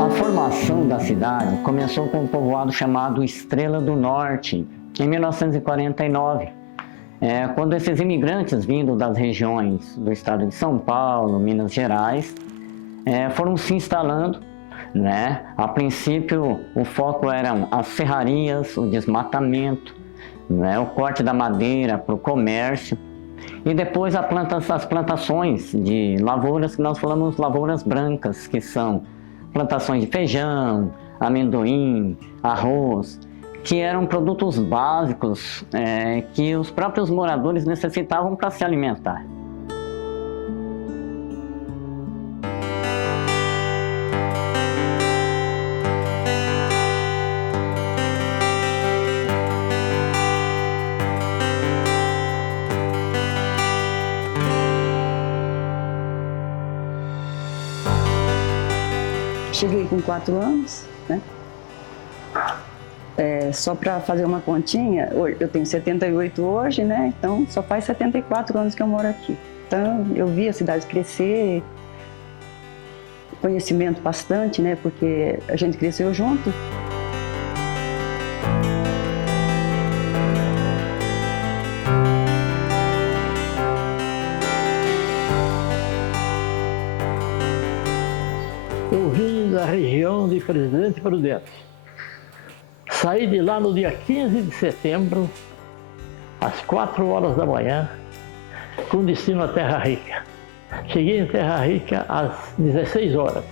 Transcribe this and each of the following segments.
A formação da cidade começou com um povoado chamado Estrela do Norte, em 1949, quando esses imigrantes vindo das regiões do estado de São Paulo, Minas Gerais, foram se instalando, né? A princípio, o foco eram as serrarias, o desmatamento, né? O corte da madeira para o comércio, e depois as plantações de lavouras, que nós falamos lavouras brancas, que são plantações de feijão, amendoim, arroz, que eram produtos básicos que os próprios moradores necessitavam para se alimentar. Cheguei com 4 anos, né? Só para fazer uma continha, eu tenho 78 hoje, né? Então só faz 74 anos que eu moro aqui. Então eu vi a cidade crescer, conhecimento bastante, né? Porque a gente cresceu junto. Eu vim da região de Presidente Prudente. Saí de lá no dia 15 de setembro, às 4 horas da manhã, com destino à Terra Rica. Cheguei em Terra Rica às 16 horas.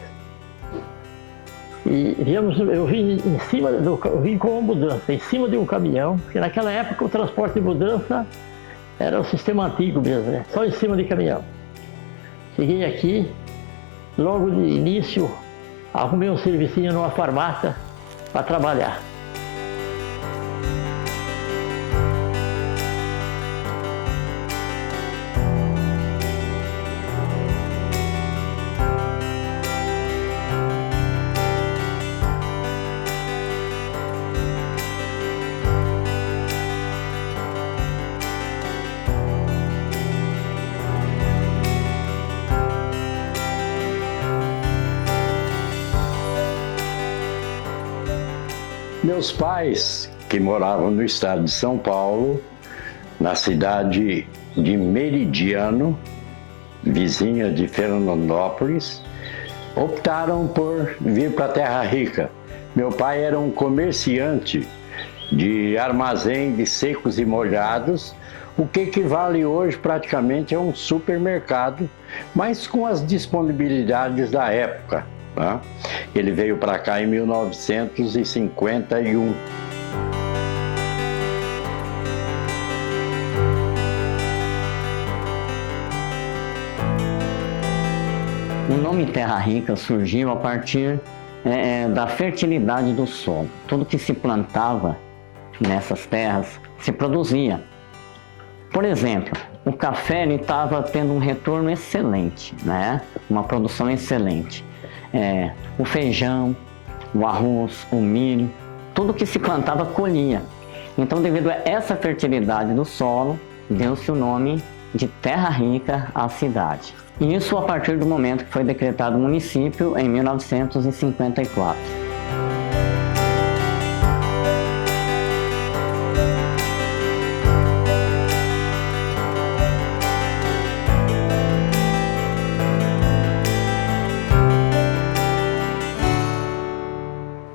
E eu vim com uma mudança, em cima de um caminhão, porque naquela época o transporte de mudança era o sistema antigo mesmo, né? Só em cima de caminhão. Cheguei aqui, logo de início, arrumei um servicinho numa farmácia para trabalhar. Meus pais, que moravam no estado de São Paulo, na cidade de Meridiano, vizinha de Fernandópolis, optaram por vir para Terra Rica. Meu pai era um comerciante de armazém de secos e molhados, o que equivale hoje praticamente a um supermercado, mas com as disponibilidades da época. Tá? Ele veio para cá em 1951. O nome Terra Rica surgiu a partir da fertilidade do solo. Tudo que se plantava nessas terras se produzia. Por exemplo, o café estava tendo um retorno excelente, né? Uma produção excelente. O feijão, o arroz, o milho, tudo que se plantava colhia. Então, devido a essa fertilidade do solo, deu-se o nome de Terra Rica à cidade. Isso a partir do momento que foi decretado o município em 1954.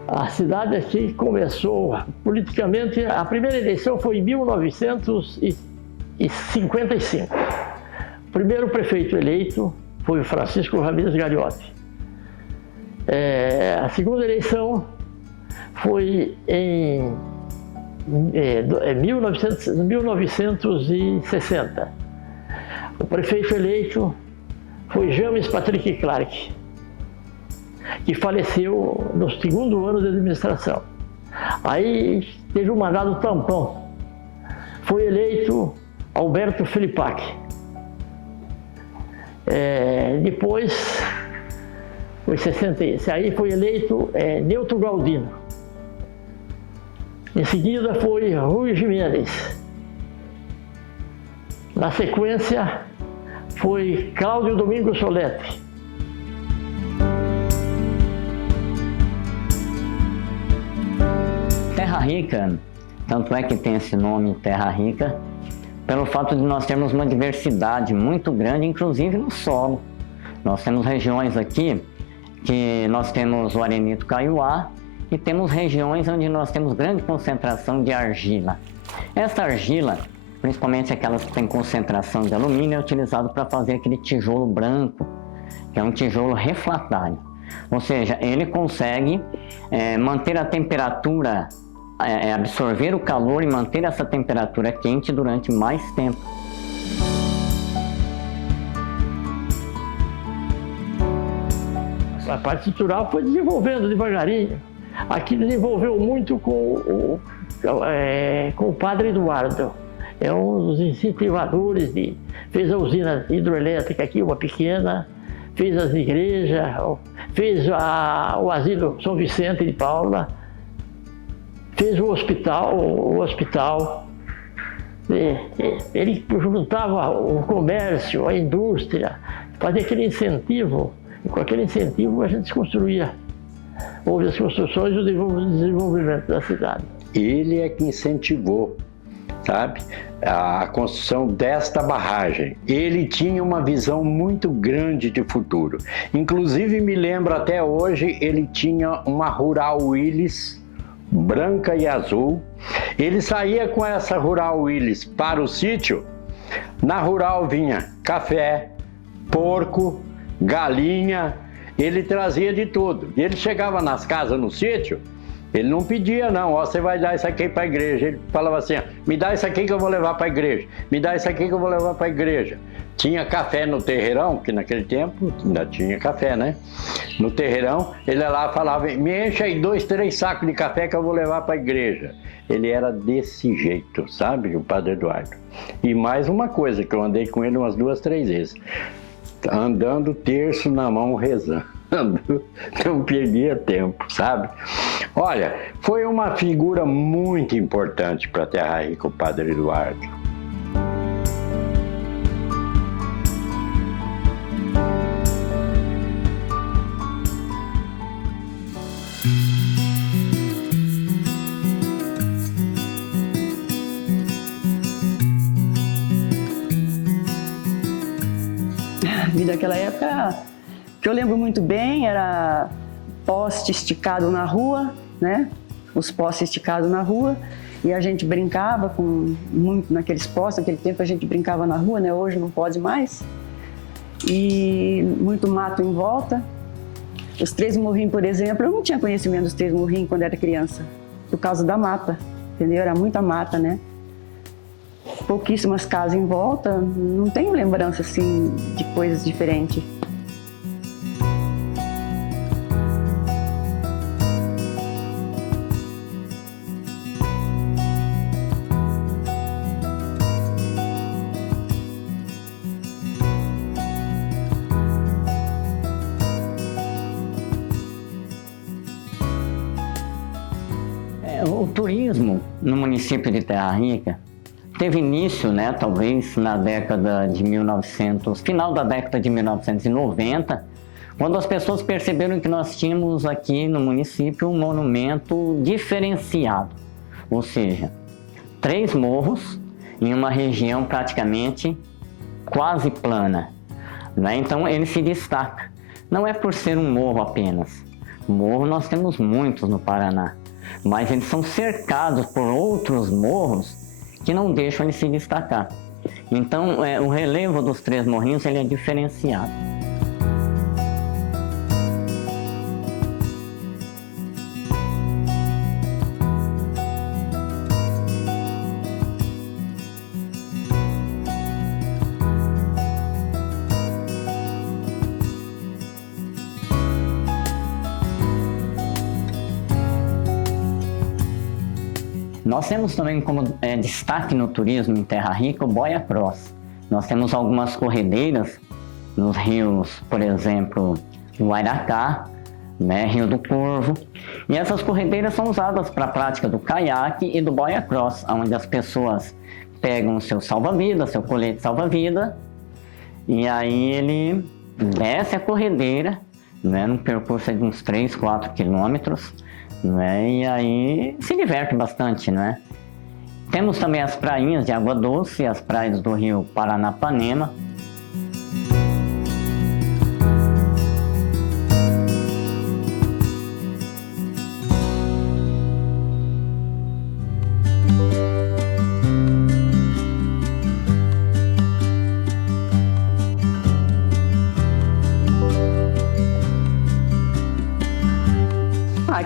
A cidade aqui começou politicamente, a primeira eleição foi em 1955. O primeiro prefeito eleito foi o Francisco Ramírez Gagliotti. A segunda eleição foi em 1960. O prefeito eleito foi James Patrick Clark, que faleceu no segundo ano de administração. Aí teve um mandato tampão. Foi eleito Alberto Filipac. Depois, foi 60, aí foi eleito Neuto Galdino. Em seguida foi Rui Jimenez. Na sequência, foi Cláudio Domingos Solete. Terra Rica, tanto é que tem esse nome Terra Rica, pelo fato de nós termos uma diversidade muito grande, inclusive no solo. Nós temos regiões aqui que nós temos o arenito caiuá e temos regiões onde nós temos grande concentração de argila. Essa argila, principalmente aquelas que têm concentração de alumínio, é utilizado para fazer aquele tijolo branco, que é um tijolo refratário. Ou seja, ele consegue manter a temperatura, absorver o calor e manter essa temperatura quente durante mais tempo. A parte estrutural foi desenvolvendo devagarinho. Aqui desenvolveu muito com o padre Eduardo. É um dos incentivadores, fez a usina hidroelétrica aqui, uma pequena, fez as igrejas, fez o asilo São Vicente de Paula, fez o hospital. Ele juntava o comércio, a indústria, fazia aquele incentivo, e com aquele incentivo a gente construía. Houve as construções e o desenvolvimento da cidade. Ele é que incentivou, sabe, a construção desta barragem. Ele tinha uma visão muito grande de futuro. Inclusive, me lembro até hoje, ele tinha uma Rural Willys branca e azul. Ele saía com essa Rural Willys para o sítio. Na Rural vinha café, porco, galinha, ele trazia de tudo. E ele chegava nas casas no sítio, ele não pedia não, você vai dar isso aqui para a igreja. Ele falava assim, me dá isso aqui que eu vou levar para a igreja, me dá isso aqui que eu vou levar para a igreja. Tinha café no terreirão, que naquele tempo ainda tinha café, né? No terreirão, ele lá falava, me enche aí 2, 3 sacos de café que eu vou levar para a igreja. Ele era desse jeito, sabe, o Padre Eduardo. E mais uma coisa, que eu andei com ele umas 2, 3 vezes. Andando terço na mão, rezando. Não perdia tempo, sabe? Olha, foi uma figura muito importante para a Terra Rica, o Padre Eduardo. vida naquela época, que eu lembro muito bem, era poste esticado na rua, né? Os postes esticados na rua, e a gente brincava muito naqueles postes. Naquele tempo a gente brincava na rua, né? Hoje não pode mais. E muito mato em volta. Os Três Morrinhos, por exemplo, eu não tinha conhecimento dos Três Morrinhos quando era criança, por causa da mata, entendeu? Era muita mata, né? Pouquíssimas casas em volta, não tenho lembrança, assim, de coisas diferentes. O turismo no município de Terra Rica teve início, né, talvez na década de 1900, final da década de 1990, quando as pessoas perceberam que nós tínhamos aqui no município um monumento diferenciado, ou seja, 3 morros em uma região praticamente quase plana, né? Então ele se destaca. Não é por ser um morro apenas. Morro nós temos muitos no Paraná, mas eles são cercados por outros morros que não deixam ele se destacar. Então, o relevo dos Três Morrinhos ele é diferenciado. Nós temos também como destaque no turismo em Terra Rica o Boia Cross. Nós temos algumas corredeiras nos rios, por exemplo, o Guairacá, né, Rio do Corvo. E essas corredeiras são usadas para a prática do caiaque e do Boia Cross, onde as pessoas pegam o seu salva-vida, seu colete salva-vida, e aí ele desce a corredeira, né, num percurso de uns 3, 4 quilômetros, né? E aí se diverte bastante, né? Temos também as prainhas de água doce, as praias do rio Paranapanema.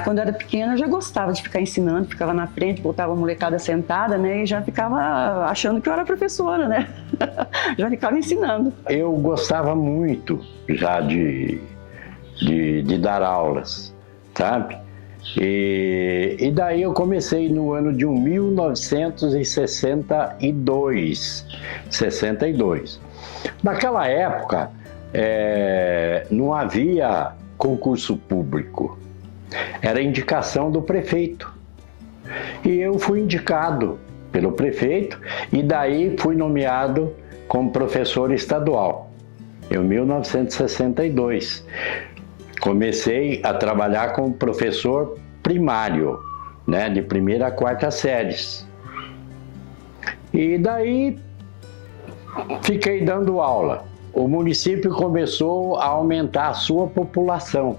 Quando eu era pequena, eu já gostava de ficar ensinando, ficava na frente, botava a molecada sentada, né? E já ficava achando que eu era professora, né? Já ficava ensinando. Eu gostava muito já de dar aulas, sabe? E daí eu comecei no ano de 1962. Naquela época, não havia concurso público. Era indicação do prefeito. E eu fui indicado pelo prefeito e daí fui nomeado como professor estadual. Em 1962. Comecei a trabalhar como professor primário, né, de 1ª a 4ª séries. E daí fiquei dando aula. O município começou a aumentar a sua população.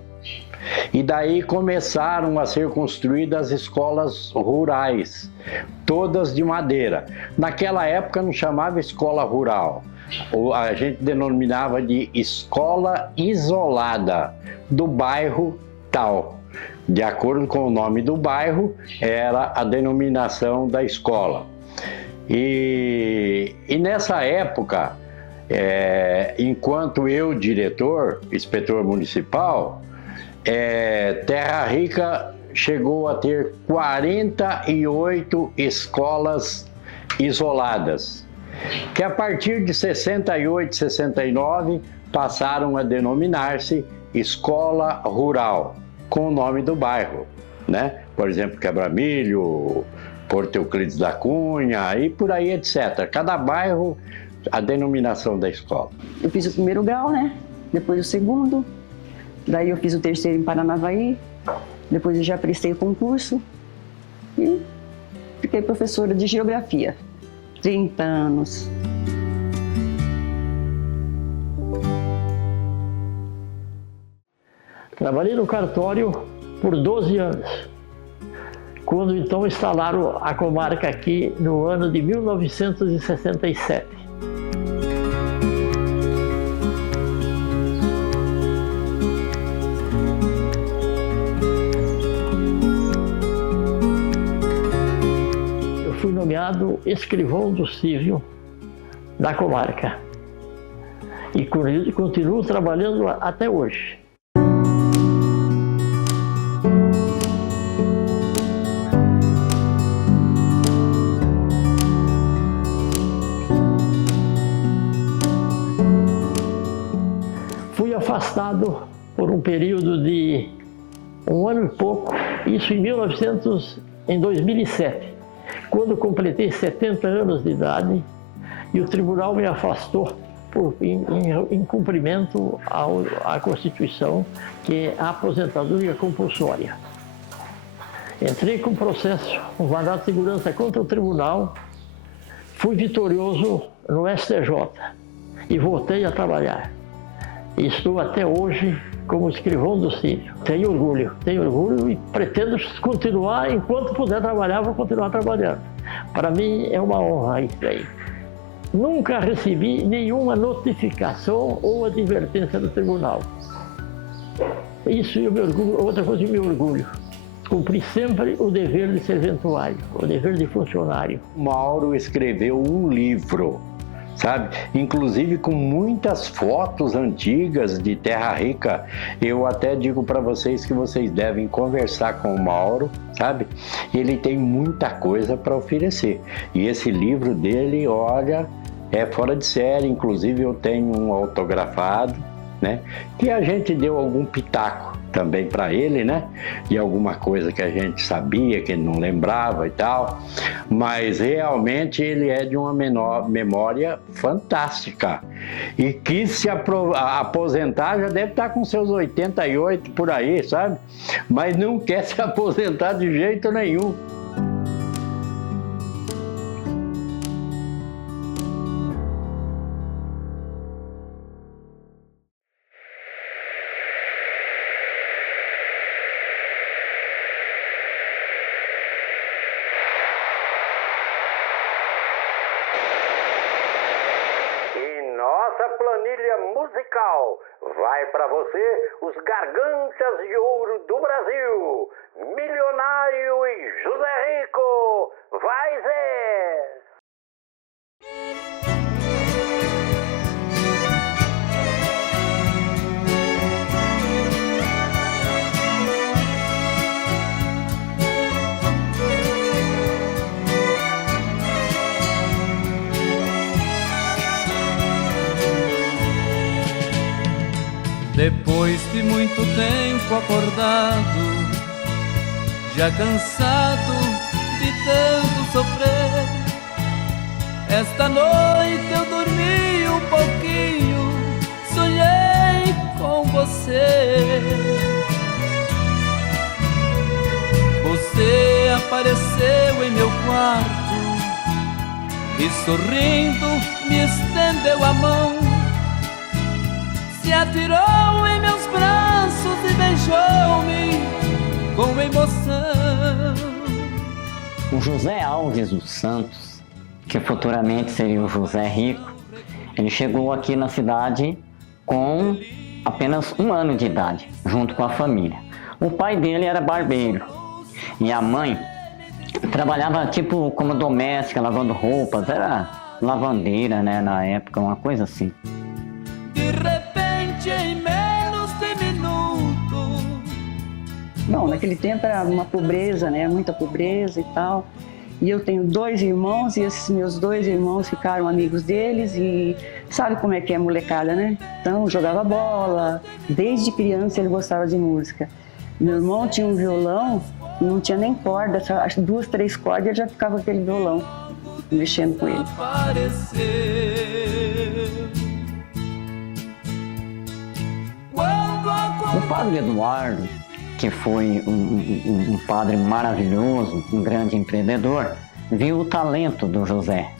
E daí começaram a ser construídas escolas rurais, todas de madeira. Naquela época não chamava escola rural, a gente denominava de escola isolada do bairro tal. De acordo com o nome do bairro, era a denominação da escola. E nessa época, enquanto eu, diretor, inspetor municipal, Terra Rica chegou a ter 48 escolas isoladas, que a partir de 68, 69 passaram a denominar-se escola rural, com o nome do bairro, né? Por exemplo, Quebra-Milho, Porto Euclides da Cunha e por aí, etc. Cada bairro, a denominação da escola. Eu fiz o 1º grau, né? Depois o 2º. Daí eu fiz o 3º em Paranavaí, depois eu já prestei o concurso e fiquei professora de geografia, 30 anos. Trabalhei no cartório por 12 anos, quando então instalaram a comarca aqui no ano de 1967. Eu fui nomeado escrivão do cívil da comarca e continuo trabalhando até hoje. Fui afastado por um período de 1 ano e pouco, isso em 2007, quando completei 70 anos de idade e o tribunal me afastou em cumprimento à Constituição, que é a aposentadoria compulsória. Entrei com processo, um mandado de segurança contra o tribunal, fui vitorioso no STJ e voltei a trabalhar. E estou até hoje como escrivão do cívil. Tenho orgulho e pretendo continuar, enquanto puder trabalhar, vou continuar trabalhando. Para mim é uma honra isso aí. Nunca recebi nenhuma notificação ou advertência do tribunal. Isso eu me orgulho, outra coisa que eu me orgulho. Cumpri sempre o dever de serventuário, o dever de funcionário. Mauro escreveu um livro, sabe? Inclusive com muitas fotos antigas de Terra Rica. Eu até digo para vocês que vocês devem conversar com o Mauro, sabe? Ele tem muita coisa para oferecer. E esse livro dele, olha, é fora de série. Inclusive eu tenho um autografado, né? Que a gente deu algum pitaco também para ele, né? E alguma coisa que a gente sabia, que ele não lembrava e tal. Mas realmente ele é de uma memória fantástica. E quis se aposentar, já deve estar com seus 88 por aí, sabe? Mas não quer se aposentar de jeito nenhum. Nossa planilha musical vai para você os Gargantas de Ouro do Brasil, Milionário e José Rico. Vai, Zé! Depois de muito tempo acordado, já cansado de tanto sofrer, esta noite eu dormi um pouquinho, sonhei com você. Você apareceu em meu quarto e sorrindo me estendeu a mão, se atirou em meus braços e beijou-me com emoção. O José Alves dos Santos, que futuramente seria o José Rico, ele chegou aqui na cidade com apenas 1 ano de idade, junto com a família. O pai dele era barbeiro e a mãe trabalhava tipo como doméstica, lavando roupas, era lavandeira, né, na época, uma coisa assim. De repente, em menos de minuto. Não, naquele tempo era uma pobreza, né? Muita pobreza e tal. E eu tenho 2 irmãos e esses meus 2 irmãos ficaram amigos deles e sabe como é que é molecada, né? Então, jogava bola. Desde criança ele gostava de música. Meu irmão tinha um violão, não tinha nem corda, só 2, 3 cordas e ele já ficava com aquele violão, mexendo com ele. O padre Eduardo, que foi um padre maravilhoso, um grande empreendedor, viu o talento do José.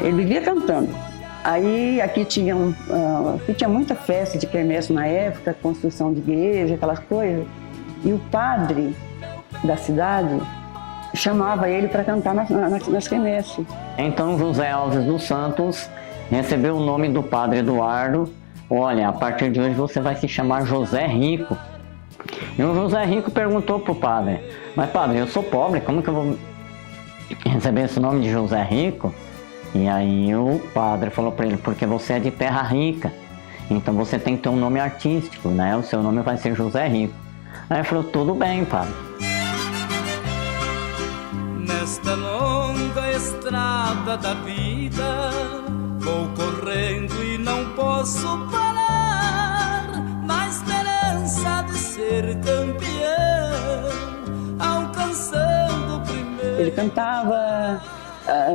Ele vivia cantando. Aí aqui tinha muita festa de quermesse na época, construção de igreja, aquelas coisas. E o padre da cidade chamava ele para cantar nas quermesses. Então José Alves dos Santos recebeu o nome do padre Eduardo. Olha, a partir de hoje você vai se chamar José Rico. E o José Rico perguntou pro padre: mas padre, eu sou pobre, como que eu vou receber esse nome de José Rico? E aí o padre falou para ele: porque você é de terra rica, então você tem que ter um nome artístico, né? O seu nome vai ser José Rico. Aí ele falou: tudo bem, padre. Nesta longa estrada da vida, vou correndo e não posso parar, na esperança de ser campeão, alcançando o primeiro. Ele cantava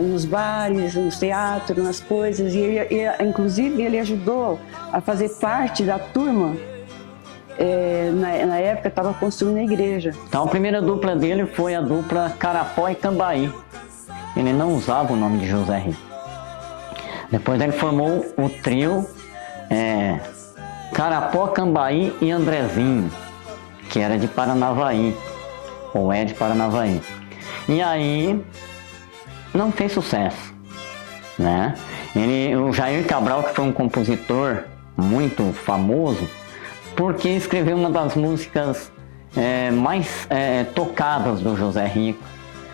nos bares, nos teatros, nas coisas, e inclusive ele ajudou a fazer parte da turma. Na época estava construindo a igreja. Então a primeira dupla dele foi a dupla Carapó e Cambaí. Ele não usava o nome de José Rico. Depois ele formou o trio Carapó, Cambaí e Andrezinho, que era de Paranavaí, ou é de Paranavaí. E aí não fez sucesso, né? O Jair Cabral, que foi um compositor muito famoso, porque escreveu uma das músicas mais tocadas do José Rico,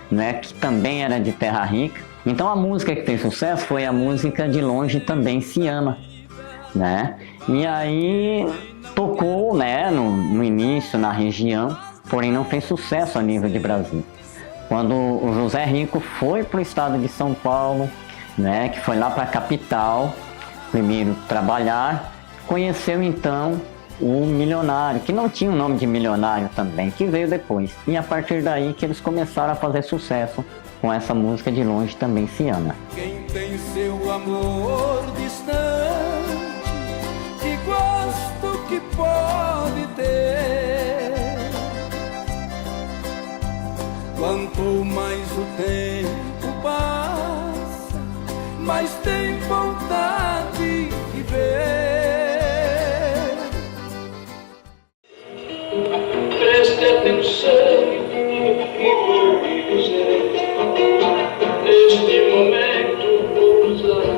né, que também era de terra rica. Então a música que fez sucesso foi a música De Longe Também Se Ama, né? E aí tocou, né, no início na região, porém não fez sucesso a nível de Brasil. Quando o José Rico foi para o estado de São Paulo, né, que foi lá para a capital, primeiro trabalhar, conheceu então o Milionário, que não tinha o nome de Milionário também, que veio depois. E a partir daí que eles começaram a fazer sucesso com essa música De Longe Também Se Ama. Quem tem seu amor distante, que gosto que pode ter. Quanto mais o tempo passa, mais tem vontade de ver. Preste atenção e vou lhe dizer, neste momento vou usar,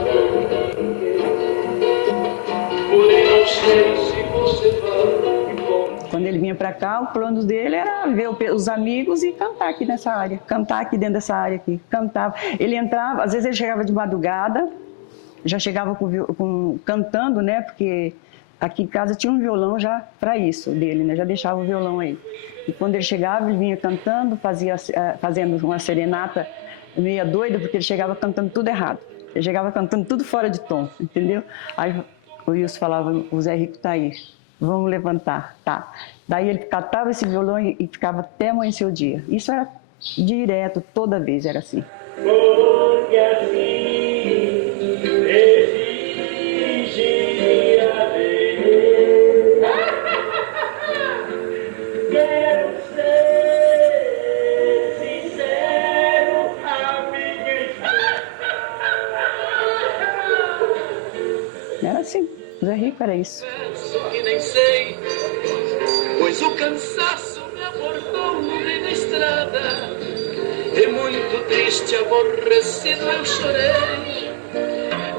porém não sei se você vai. Quando ele vinha para cá, o plano dele era ver os amigos e cantar aqui nessa área, cantar aqui dentro dessa área aqui, cantava. Ele entrava, às vezes ele chegava de madrugada, já chegava cantando, né, porque aqui em casa tinha um violão já para isso dele, né? Já deixava o violão aí. E quando ele chegava, ele vinha cantando, fazendo uma serenata meia doida, porque ele chegava cantando tudo errado. Ele chegava cantando tudo fora de tom, entendeu? Aí o Wilson falava: o Zé Rico tá aí, vamos levantar, tá. Daí ele catava esse violão e ficava até amanhecer o dia. Isso era direto, toda vez era assim. Porque assim era assim, o Zé Rico era isso. que nem sei, pois o cansaço me abordou no meio da estrada, e muito triste, aborrecido eu chorei.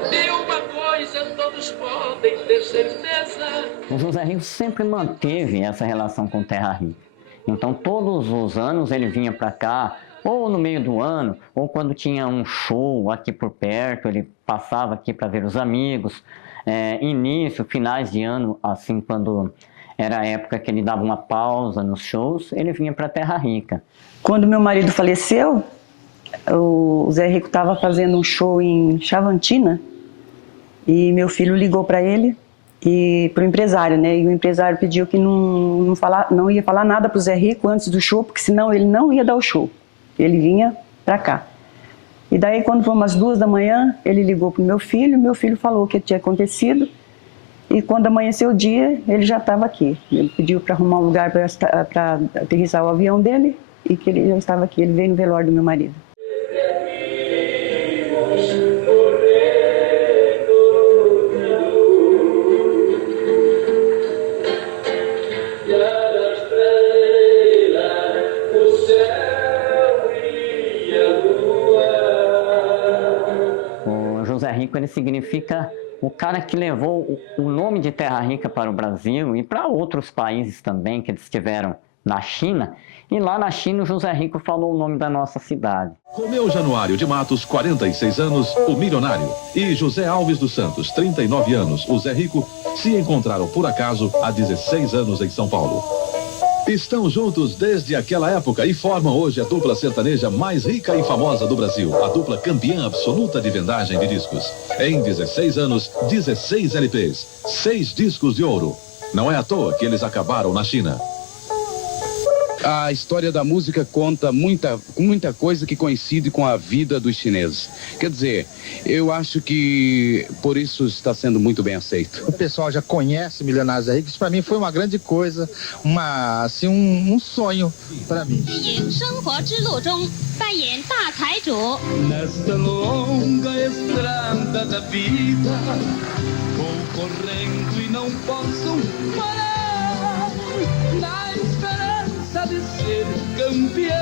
De uma coisa todos podem ter certeza. O José Rico sempre manteve essa relação com Terra Rica. Então todos os anos ele vinha para cá, ou no meio do ano, ou quando tinha um show aqui por perto, ele passava aqui para ver os amigos. Início, finais de ano, assim, quando era a época que ele dava uma pausa nos shows, ele vinha para Terra Rica. Quando meu marido faleceu, o Zé Rico estava fazendo um show em Chavantina e meu filho ligou para ele e para o empresário, né? E o empresário pediu que não ia falar nada para o Zé Rico antes do show, porque senão ele não ia dar o show. Ele vinha para cá. E daí, quando foi umas 2 da manhã, ele ligou para o meu filho falou o que tinha acontecido. E quando amanheceu o dia, ele já estava aqui. Ele pediu para arrumar um lugar para aterrissar o avião dele e que ele já estava aqui. Ele veio no velório do meu marido. Rico, ele significa o cara que levou o nome de Terra Rica para o Brasil e para outros países também, que eles estiveram na China. E lá na China, o José Rico falou o nome da nossa cidade. Romeu Januário de Matos, 46 anos, o milionário, e José Alves dos Santos, 39 anos, o Zé Rico, se encontraram por acaso há 16 anos em São Paulo. Estão juntos desde aquela época e formam hoje a dupla sertaneja mais rica e famosa do Brasil, a dupla campeã absoluta de vendagem de discos. Em 16 anos, 16 LPs, 6 discos de ouro. Não é à toa que eles acabaram na China. A história da música conta muita coisa que coincide com a vida dos chineses. Quer dizer, eu acho que por isso está sendo muito bem aceito. O pessoal já conhece Milionários Zé Rico, isso para mim foi uma grande coisa, um sonho para mim. Nesta longa estrada da vida, vou correndo e não posso parar, na esperança de ser campeão.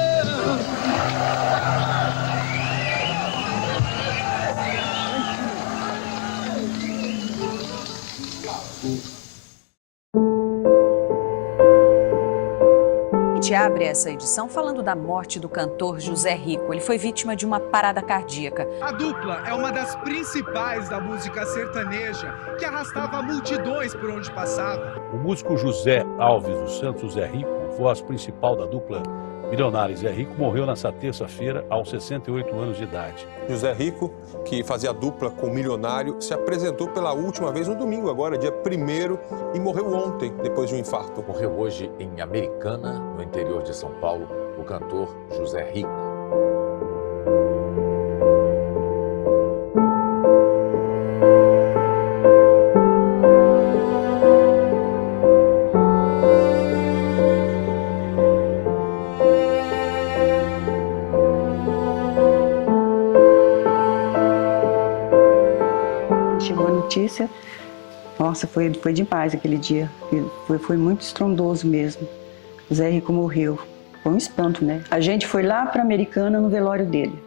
A gente abre essa edição falando da morte do cantor José Rico. Ele foi vítima de uma parada cardíaca. A dupla é uma das principais da música sertaneja, que arrastava multidões por onde passava. O músico José Alves dos Santos, Zé Rico, voz principal da dupla Milionários Zé Rico, morreu nesta terça-feira aos 68 anos de idade. José Rico, que fazia dupla com o Milionário, se apresentou pela última vez no domingo, agora, dia 1º, e morreu ontem, depois de um infarto. Morreu hoje em Americana, no interior de São Paulo, o cantor José Rico. Notícia, nossa, foi demais aquele dia, foi muito estrondoso mesmo. O Zé Rico morreu, foi um espanto, né? A gente foi lá para Americana no velório dele.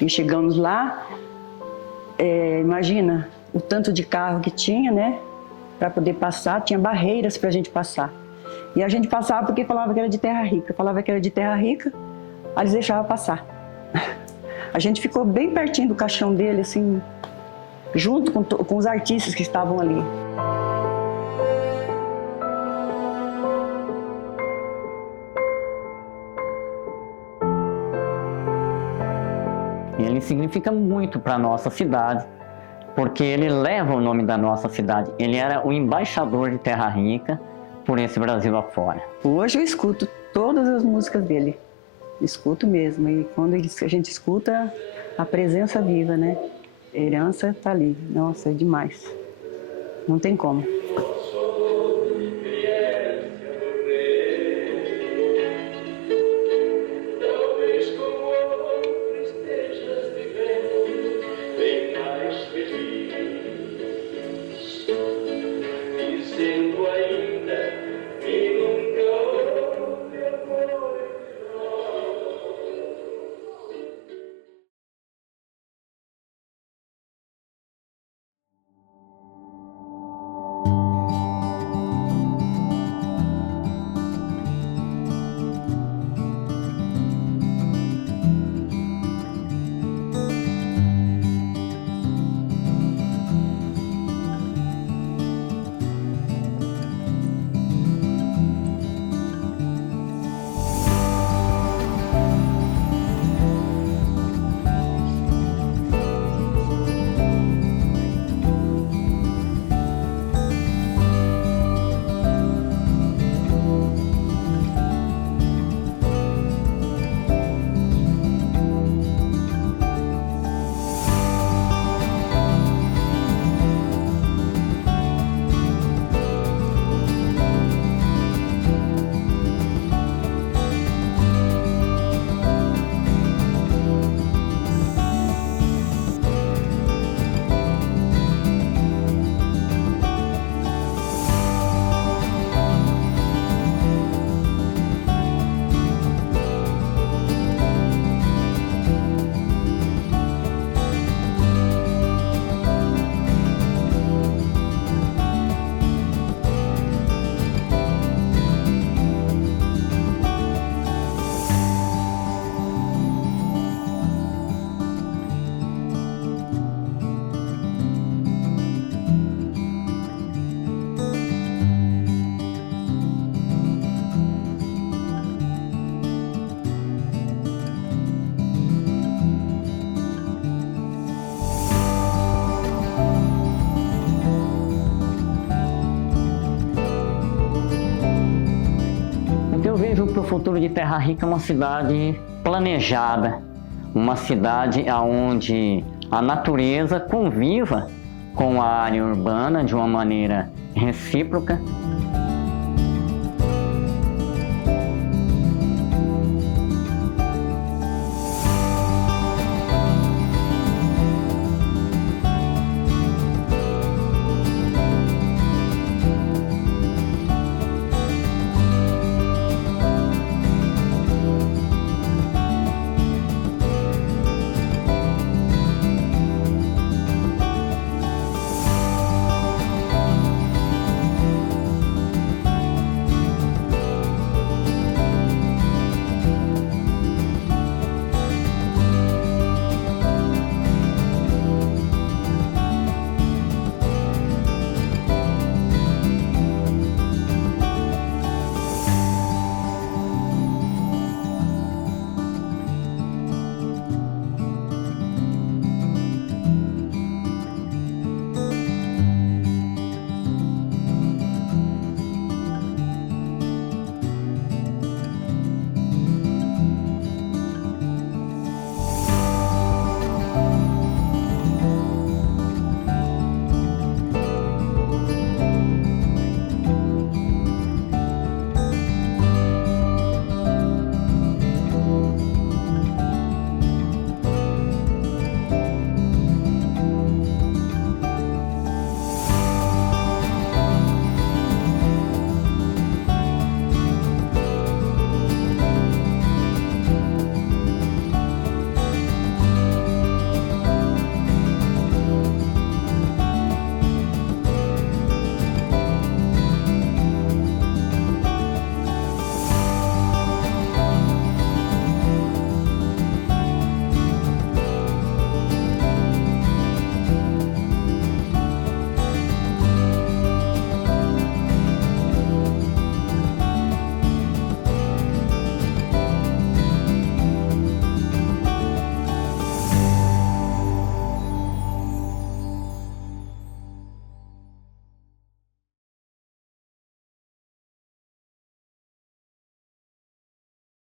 E chegamos lá, imagina o tanto de carro que tinha, né? Para poder passar, tinha barreiras para a gente passar. E a gente passava porque falava que era de Terra Rica. Falava que era de Terra Rica, aí eles deixavam passar. A gente ficou bem pertinho do caixão dele, assim, junto com os artistas que estavam ali. Ele significa muito para a nossa cidade, porque ele leva o nome da nossa cidade. Ele era o embaixador de Terra Rica por esse Brasil afora. Hoje eu escuto todas as músicas dele, escuto mesmo. E quando a gente escuta, a presença viva, né? A herança tá ali. Nossa, é demais. Não tem como. vejo para o futuro de Terra Rica uma cidade planejada, uma cidade onde a natureza conviva com a área urbana de uma maneira recíproca.